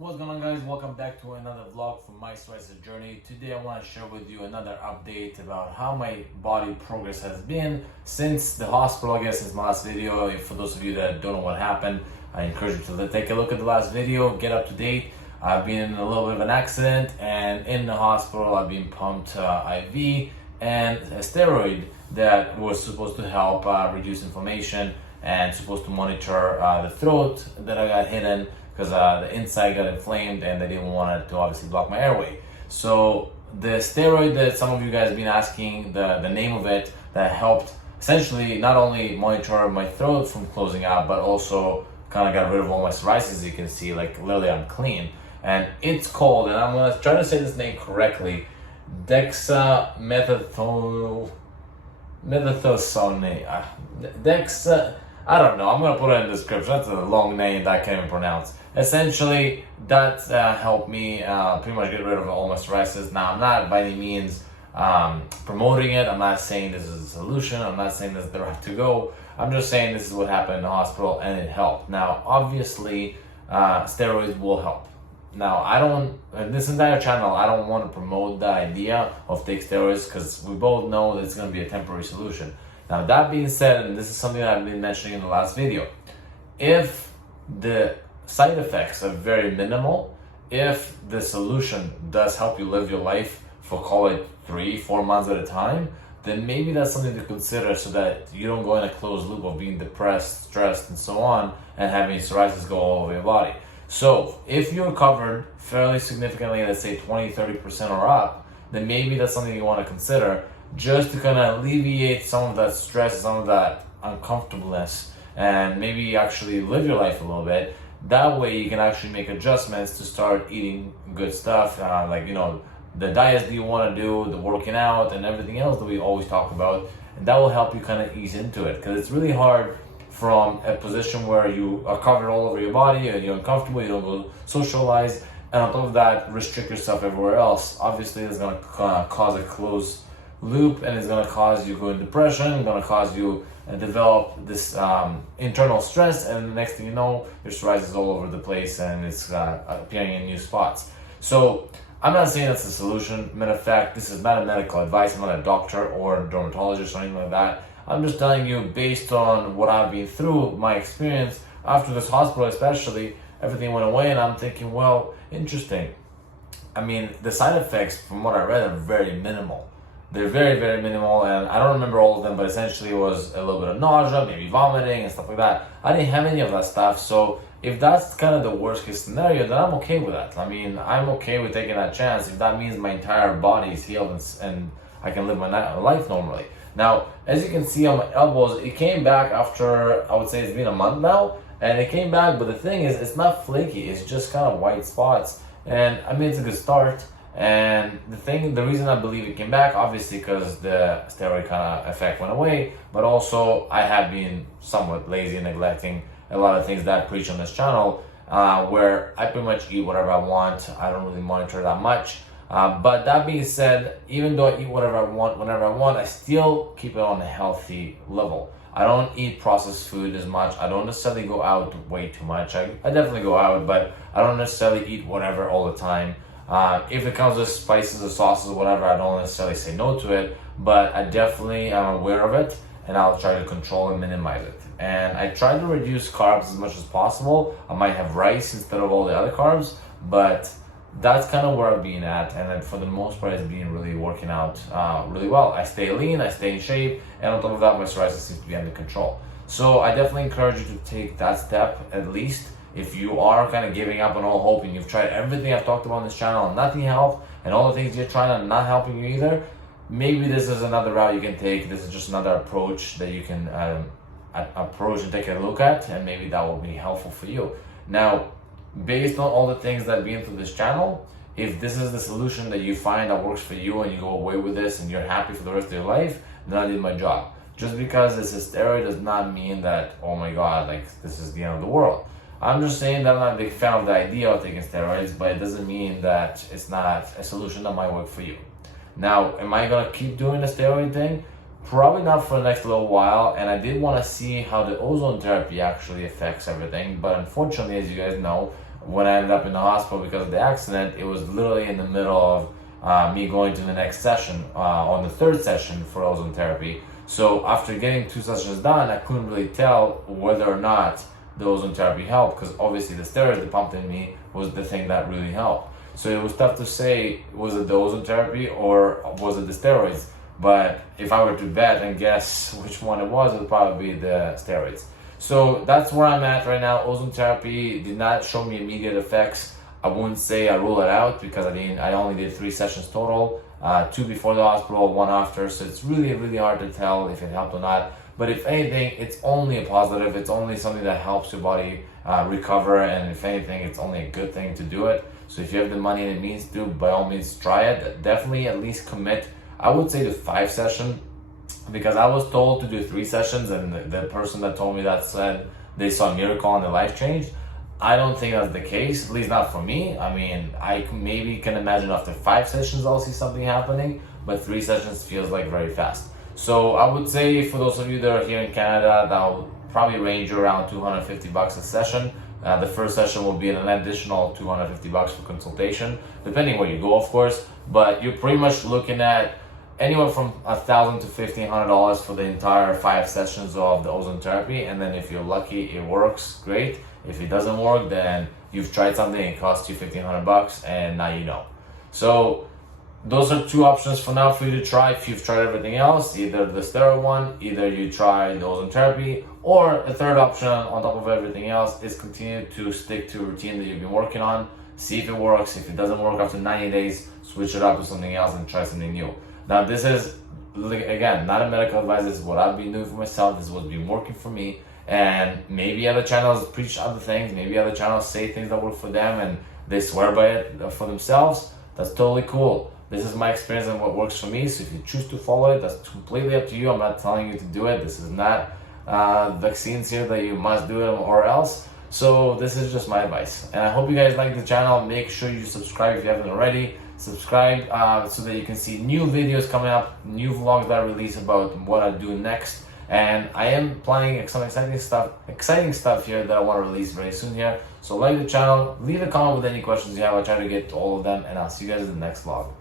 What's going on, guys? Welcome back to another vlog from my psoriasis journey. Today I want to share with you another update about how my body progress has been since the hospital, I guess, since my last video. For those of you that don't know what happened, I encourage you to take a look at the last video, get up to date. I've been in a little bit of an accident, and in the hospital I've been pumped IV and a steroid that was supposed to help reduce inflammation and supposed to monitor the throat that I got hit in, because the inside got inflamed and they didn't want it to obviously block my airway. So the steroid that some of you guys have been asking, the name of it, that helped essentially not only monitor my throat from closing out, but also kind of got rid of all my psoriasis. As you can see, like literally I'm clean. And it's called, and I'm gonna try to say this name correctly, Dexamethasone. I don't know, I'm gonna put it in the description. That's a long name that I can't even pronounce. Essentially, that helped me pretty much get rid of all my psoriasis. Now, I'm not by any means promoting it. I'm not saying this is a solution. I'm not saying this is the right to go. I'm just saying this is what happened in the hospital and it helped. Now, obviously, steroids will help. Now, in this entire channel, I don't want to promote the idea of take steroids, because we both know that it's going to be a temporary solution. Now, that being said, and this is something that I've been mentioning in the last video, if the side effects are very minimal, if the solution does help you live your life for, call it 3-4 months at a time, then maybe that's something to consider, so that you don't go in a closed loop of being depressed, stressed, and so on, and having psoriasis go all over your body. So if you're covered fairly significantly, let's say 20-30% or up, then maybe that's something you want to consider, just to kind of alleviate some of that stress, some of that uncomfortableness, and maybe actually live your life a little bit. That way you can actually make adjustments to start eating good stuff, like, the diets that you want to do, the working out, and everything else that we always talk about. And that will help you kind of ease into it, because it's really hard from a position where you are covered all over your body and you're uncomfortable, you don't go socialize, and on top of that, restrict yourself everywhere else. Obviously, it's going to cause a closed loop, and it's going to cause you go into depression. It's going to cause you develop this internal stress, and the next thing you know, your psoriasis is all over the place and it's appearing in new spots. So I'm not saying that's a solution. Matter of fact, this is not a medical advice. I'm not a doctor or a dermatologist or anything like that. I'm just telling you based on what I've been through, my experience after this hospital especially. Everything went away, and I'm thinking, well, interesting. I mean, the side effects from what I read are very minimal. They're very, very minimal, and I don't remember all of them, but essentially it was a little bit of nausea, maybe vomiting and stuff like that. I didn't have any of that stuff, so if that's kind of the worst case scenario, then I'm okay with that. I mean, I'm okay with taking that chance if that means my entire body is healed and I can live my life normally. Now, as you can see on my elbows, it came back after, I would say it's been a month now, and it came back, but the thing is, it's not flaky, it's just kind of white spots, and I mean, it's a good start. And the reason I believe it came back, obviously because the steroid kind of effect went away, but also I have been somewhat lazy and neglecting a lot of things that I preach on this channel, where I pretty much eat whatever I want. I don't really monitor that much. But that being said, even though I eat whatever I want, whenever I want, I still keep it on a healthy level. I don't eat processed food as much. I don't necessarily go out way too much. I definitely go out, but I don't necessarily eat whatever all the time. If it comes with spices or sauces or whatever, I don't necessarily say no to it, but I definitely am aware of it, and I'll try to control and minimize it. And I try to reduce carbs as much as possible. I might have rice instead of all the other carbs, but that's kind of where I've been at, and then for the most part, it's been really working out really well. I stay lean, I stay in shape, and on top of that, my psoriasis seems to be under control. So I definitely encourage you to take that step, at least. If you are kind of giving up on all hope and you've tried everything I've talked about on this channel and nothing helped, and all the things you're trying are not helping you either, maybe this is another route you can take. This is just another approach that you can approach and take a look at, and maybe that will be helpful for you. Now, based on all the things that have been through this channel, if this is the solution that you find that works for you and you go away with this and you're happy for the rest of your life, then I did my job. Just because this is steroid does not mean that, oh my God, like this is the end of the world. I'm just saying that I'm not a big fan of the idea of taking steroids, but it doesn't mean that it's not a solution that might work for you. Now, am I gonna keep doing the steroid thing? Probably not for the next little while, and I did want to see how the ozone therapy actually affects everything, but unfortunately, as you guys know, when I ended up in the hospital because of the accident, it was literally in the middle of me going to the next session, on the third session for ozone therapy. So after getting 2 sessions done, I couldn't really tell whether or not the ozone therapy helped, because obviously the steroids they pumped in me was the thing that really helped. So it was tough to say, was it the ozone therapy or was it the steroids? But if I were to bet and guess which one it would probably be the steroids. So that's where I'm at right now. Ozone therapy did not show me immediate effects. I wouldn't say I rule it out, because I only did 3 sessions total, 2 before the hospital, 1 after. So it's really, really hard to tell if it helped or not. But if anything, it's only a positive. It's only something that helps your body recover. And if anything, it's only a good thing to do it. So if you have the money and the means to, by all means, try it. Definitely at least commit, I would say, to 5 sessions, because I was told to do 3 sessions, and the person that told me that said they saw a miracle and their life changed. I don't think that's the case, at least not for me. I mean, I maybe can imagine after 5 sessions I'll see something happening, but 3 sessions feels like very fast. So I would say for those of you that are here in Canada, that'll probably range around $250 a session. The first session will be an additional $250 for consultation, depending where you go, of course. But you're pretty much looking at anywhere from $1,000 to $1,500 for the entire 5 sessions of the ozone therapy. And then if you're lucky, it works, great. If it doesn't work, then you've tried something, it costs you $1,500, and now you know. So those are 2 options for now for you to try. If you've tried everything else, either the steroid one, either you try the ozone therapy, or a third option on top of everything else is continue to stick to a routine that you've been working on. See if it works. If it doesn't work after 90 days, switch it up to something else and try something new. Now, this is, again, not a medical advice. This is what I've been doing for myself. This is what's been working for me. And maybe other channels preach other things. Maybe other channels say things that work for them and they swear by it for themselves. That's totally cool. This is my experience and what works for me. So if you choose to follow it, that's completely up to you. I'm not telling you to do it. This is not vaccines here that you must do it or else. So this is just my advice. And I hope you guys like the channel. Make sure you subscribe if you haven't already. Subscribe so that you can see new videos coming up, new vlogs that I release about what I do next. And I am planning some exciting stuff here that I want to release very soon here. So like the channel, leave a comment with any questions you have. I'll try to get to all of them, and I'll see you guys in the next vlog.